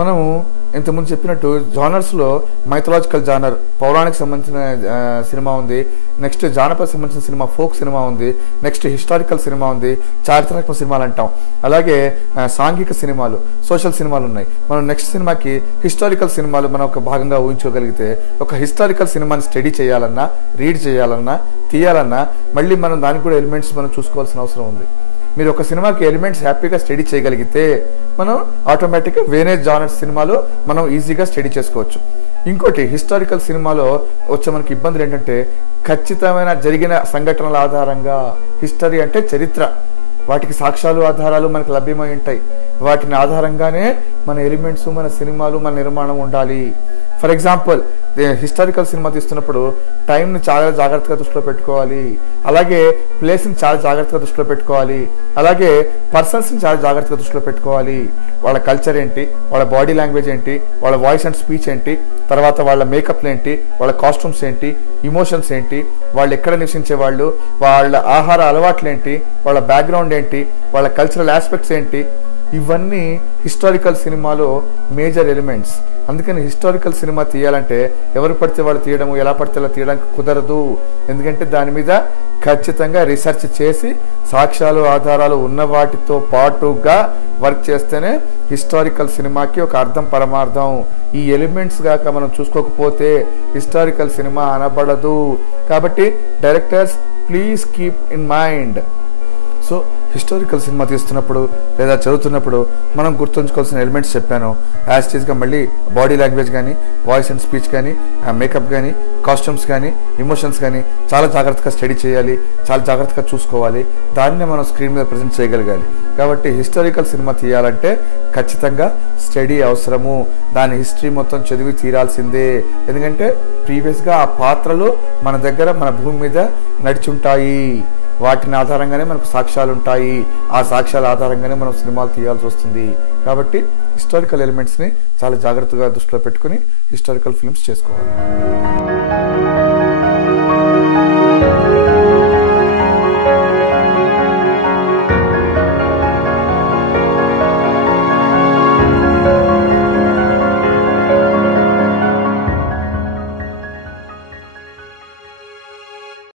మనము ఇంతకుముందు చెప్పినట్టు జానర్స్లో మైథలాజికల్ జానర్, పౌరాణికి సంబంధించిన సినిమా ఉంది, నెక్స్ట్ జానపద సంబంధించిన సినిమా, ఫోక్ సినిమా ఉంది, నెక్స్ట్ హిస్టారికల్ సినిమా ఉంది, చారిత్రాత్మక సినిమాలు అంటాం. అలాగే సాంఘిక సినిమాలు, సోషల్ సినిమాలు ఉన్నాయి. మనం నెక్స్ట్ సినిమాకి హిస్టారికల్ సినిమాలు మనం ఒక భాగంగా ఊహించుకోగలిగితే, ఒక హిస్టారికల్ సినిమాని స్టడీ చేయాలన్నా, రీడ్ చేయాలన్నా, తీయాలన్నా మళ్ళీ మనం దానికి కూడా ఎలిమెంట్స్ మనం చూసుకోవాల్సిన అవసరం ఉంది. మీరు ఒక సినిమాకి ఎలిమెంట్స్ హ్యాపీగా స్టడీ చేయగలిగితే మనం ఆటోమేటిక్గా వేరే జానర్ సినిమాలో మనం ఈజీగా స్టడీ చేసుకోవచ్చు. ఇంకోటి, హిస్టారికల్ సినిమాలో వచ్చే మనకి ఇబ్బందులు ఏంటంటే, ఖచ్చితమైన జరిగిన సంఘటనల ఆధారంగా, హిస్టరీ అంటే చరిత్ర, వాటికి సాక్ష్యాలు ఆధారాలు మనకు లభ్యమై ఉంటాయి. వాటిని ఆధారంగానే మన ఎలిమెంట్స్, మన సినిమాలు, మన నిర్మాణం ఉండాలి. ఫర్ ఎగ్జాంపుల్, హిస్టారికల్ సినిమా తీస్తున్నప్పుడు టైంని చాలా జాగ్రత్తగా దృష్టిలో పెట్టుకోవాలి, అలాగే ప్లేస్ని చాలా జాగ్రత్తగా దృష్టిలో పెట్టుకోవాలి, అలాగే పర్సన్స్ని చాలా జాగ్రత్తగా దృష్టిలో పెట్టుకోవాలి. వాళ్ళ కల్చర్ ఏంటి, వాళ్ళ బాడీ లాంగ్వేజ్ ఏంటి, వాళ్ళ వాయిస్ అండ్ స్పీచ్ ఏంటి, తర్వాత వాళ్ళ మేకప్లు ఏంటి, వాళ్ళ కాస్ట్యూమ్స్ ఏంటి, ఇమోషన్స్ ఏంటి, వాళ్ళు ఎక్కడ నివసించే వాళ్ళు, వాళ్ళ ఆహార అలవాట్లు ఏంటి, వాళ్ళ బ్యాక్గ్రౌండ్ ఏంటి, వాళ్ళ కల్చరల్ ఆస్పెక్ట్స్ ఏంటి, ఇవన్నీ హిస్టారికల్ సినిమాలో మేజర్ ఎలిమెంట్స్. అందుకని హిస్టారికల్ సినిమా తీయాలంటే ఎవరు పడితే వాళ్ళు తీయడము, ఎలా పడితే అలా తీయడానికి కుదరదు. ఎందుకంటే దాని మీద ఖచ్చితంగా రీసెర్చ్ చేసి సాక్ష్యాలు ఆధారాలు ఉన్న వాటితో పాటుగా వర్క్ చేస్తేనే హిస్టారికల్ సినిమాకి ఒక అర్థం, పరమార్థం. ఈ ఎలిమెంట్స్ గాక మనం చూసుకోకపోతే హిస్టారికల్ సినిమా అనబడదు. కాబట్టి directors please keep in mind. So historical cinema తీస్తున్నప్పుడు లేదా చదువుతున్నప్పుడు మనం గుర్తుంచుకోవాల్సిన ఎలిమెంట్స్ చెప్పాను. యాజ్ టీజ్గా మళ్ళీ బాడీ లాంగ్వేజ్ కానీ, వాయిస్ అండ్ స్పీచ్ కానీ, మేకప్ కానీ, కాస్ట్యూమ్స్ కానీ, ఇమోషన్స్ కానీ చాలా జాగ్రత్తగా స్టడీ చేయాలి, చాలా జాగ్రత్తగా చూసుకోవాలి. దాన్నే మనం స్క్రీన్ మీద ప్రజెంట్ చేయగలగాలి. కాబట్టి హిస్టారికల్ సినిమా తీయాలంటే ఖచ్చితంగా స్టడీ అవసరము. దాని హిస్టరీ మొత్తం చదివి తీరాల్సిందే. ఎందుకంటే ప్రీవియస్గా ఆ పాత్రలు మన దగ్గర, మన భూమి మీద నడిచుంటాయి. వాటిని ఆధారంగానే మనకు సాక్ష్యాలు ఉంటాయి. ఆ సాక్ష్యాల ఆధారంగానే మనం సినిమాలు తీయాల్సి వస్తుంది. కాబట్టి హిస్టారికల్ ఎలిమెంట్స్ని చాలా జాగ్రత్తగా దృష్టిలో పెట్టుకుని హిస్టారికల్ ఫిల్మ్స్ చేసుకోవాలి.